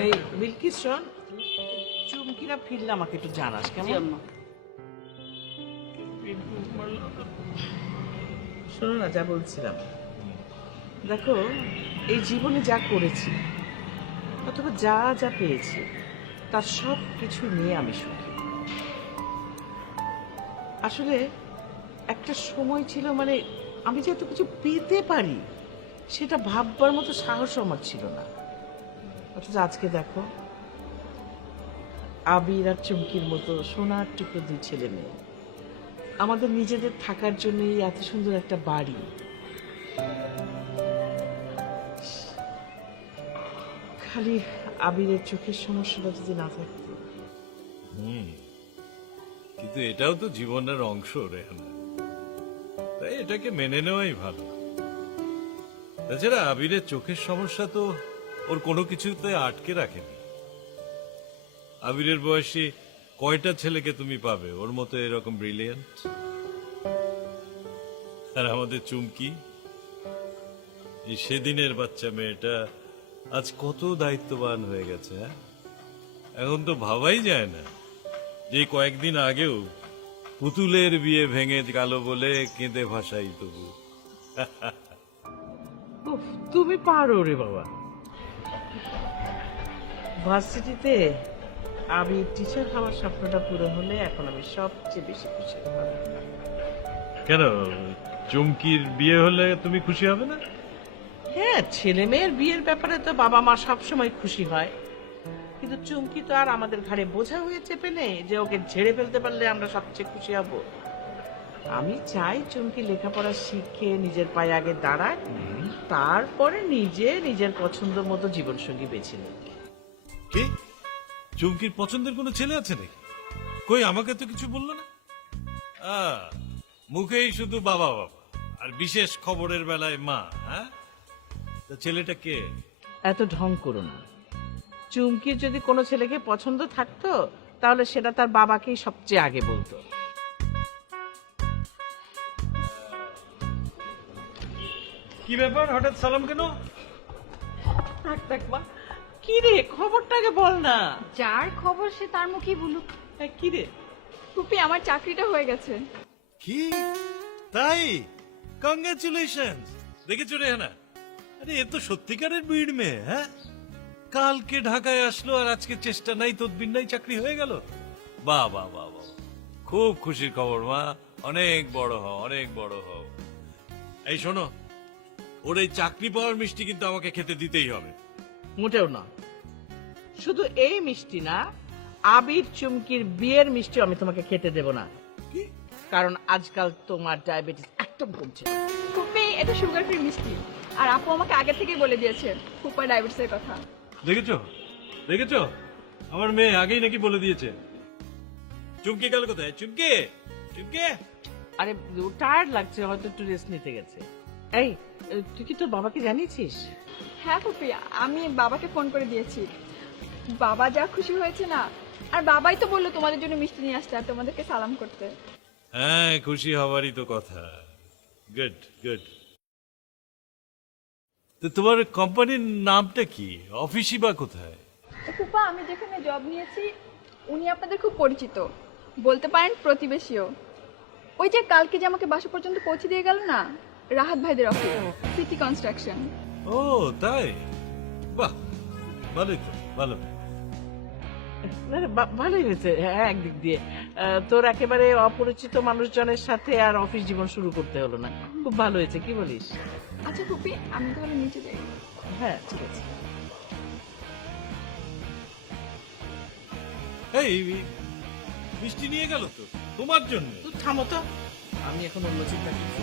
এই বিলকিস শোন চুমকিরা ফিরলে আমাকে একটু জানাস কেমন? শোনো না যা বলছিলাম। দেখো এই জীবনে যা করেছি অথবা যা যা পেয়েছি তার সব কিছু নিয়ে আমি সুখী। আসলে একটা সময় ছিল মানে আমি যে এত কিছু পেতে পারি সেটা ভাববার মতো সাহসও আমার ছিল না। অথচ আজকে দেখো, আবির আর চুমকির মতো সোনার টুকরো দুই ছেলে মেয়ে। আমাদের নিজেদের থাকার জন্য এই এত সুন্দর একটা বাড়ি। খালি আবিরের চোখের সমস্যাটা যদি না থাকতো। হুম, কিন্তু এটাও তো জীবনের অংশ রেহানা তাই এটাকে মেনে নেওয়াই ভালো। তাছাড়া আবিরের চোখের সমস্যা তো ওর কোনো কিছুতে আটকে রাখেনি। আবিরের বয়সী কয়টা ছেলেকে তুমি পাবে? ওর মতো এরকম ব্রিলিয়ান্ট আর আমাদের চুমকি? এই সেদিনের বাচ্চা মেয়েটা আজ কত দায়িত্ববান হয়ে গেছে হ্যাঁ? এখন তো ভাবাই যায় না যে কয়েকদিন আগেও পুতুলের বিয়ে ভেঙে গেল বলে কেঁদে ভাসাই তবু। তুমি পারো রে বাবা। ভার্সিটিতে আমি টিচার হওয়ার স্বপ্নটা পুরো হলে এখন আমি সবচেয়ে বেশি খুশি হব। কেন? চুমকির বিয়ে হলে তুমি খুশি হবে না? হ্যাঁ ছেলে মেয়ের বিয়ের ব্যাপারে তো বাবা মা সবসময় খুশি হয়। কিন্তু চুমকি তো আর আমাদের ঘাড়ে বোঝা হয়ে চেপে নেই যে ওকে ঝেড়ে ফেলতে পারলে আমরা সবচেয়ে খুশি হব। আমি চাই চুমকি লেখাপড়া শিখে নিজের পায়ে আগে দাঁড়ায় তারপরে নিজে নিজের পছন্দ মতো জীবনসঙ্গী বেছে নেয় কি? চুমকির পছন্দের কোনো ছেলে আছে নাকি? কই আমাকে তো কিছু বলল না? আহ, মুখেই শুধু বাবা বাবা। আর বিশেষ খবরের বেলায় মা হ্যাঁ? তা ছেলেটা কে? এত ঢং করো না। চুমকির যদি কোনো ছেলেকে পছন্দ থাকতো তাহলে সেটা তার বাবাকেই সবচেয়ে আগে বলতো। কি ব্যাপার? হঠাৎ সালাম কেন? থাক থাক মা। কি রে? খবরটাকে বল না। যার খবর সে তার মুখেই বলুক। হ্যাঁ, কি রে? টুপি আমার চাকরিটা হয়ে গেছে। কি? তাই? কংগ্রাচুলেশন দেখেছ রে না আরে এ তো সত্যিকারের বিড় মেয়ে হ্যাঁ? কালকে ঢাকায় আসলো আর আজকে চেষ্টা নাই তদবির নাই চাকরি হয়ে গেল। বাহ বাহ বাহ বাহ খুব খুশির খবর মা। অনেক বড় হও অনেক বড় হও। এই শোনো ওর এই চাকরি পাওয়ার মিষ্টি কিন্তু আমাকে খেতে দিতেই হবে। মোটেও না। শুধু এই মিষ্টি না আবির চুমকির বিয়ের মিষ্টি আমি তোমাকে খেতে দেব না। কারণ আজকাল তোমার ডায়াবেটিস একদম কমছে। টুপি এটা সুগার ফ্রি মিষ্টি। আর আপু আমাকে আগে থেকেই বলে দিয়েছে ফুপা ডায়াবেটিসের কথা। দেখেছ? দেখেছ? আমার মেয়ে আগেই নাকি বলে দিয়েছে। চুমকি গেল কোথায়? চুমকি! চুমকি! আরে টায়ার্ড লাগছে হয়তো একটু রেস্ট নিতে গেছে। এই তুই কি তোর বাবাকে জানিয়েছিস? হ্যাঁ ফুপি আমি বাবাকে ফোন করে দিয়েছি। বাবা যা খুশি হয়েছে না আর বাবাই তো বলল তোমাদের জন্য মিষ্টি নিয়ে আসতে আর তোমাদেরকে সালাম করতে। হ্যাঁ খুশি হওয়ারই তো কথা। গুড গুড তো তোমার কোম্পানির নামটা কি? অফিসই বা কোথায়? ফুপা আমি যেখানে জব নিয়েছি উনি আপনাদের খুব পরিচিত। বলতে পারেন প্রতিবেশীও। ওই যে কালকে যে আমাকে বাসা পর্যন্ত পৌঁছে দিয়ে গেল না রাহাত ভাইদের অফিস সিটি কনস্ট্রাকশন ও তাই? বাহ ভালোই তো ভালো। না রে, বা- ভালোই হয়েছে হ্যাঁ একদিক দিয়ে। আহ, তোর একেবারে অপরিচিত মানুষজনের সাথে আর অফিস জীবন শুরু করতে হলো না। খুব ভালো হয়েছে কি বলিস? আচ্ছা ফুপি আমি তাহলে নিচে যাই। হ্যাঁ ঠিক আছে। এই মিষ্টি নিয়ে গেল তো তোমার জন্য। তুই থামো তো। আমি এখন অন্য চিন্তা করছি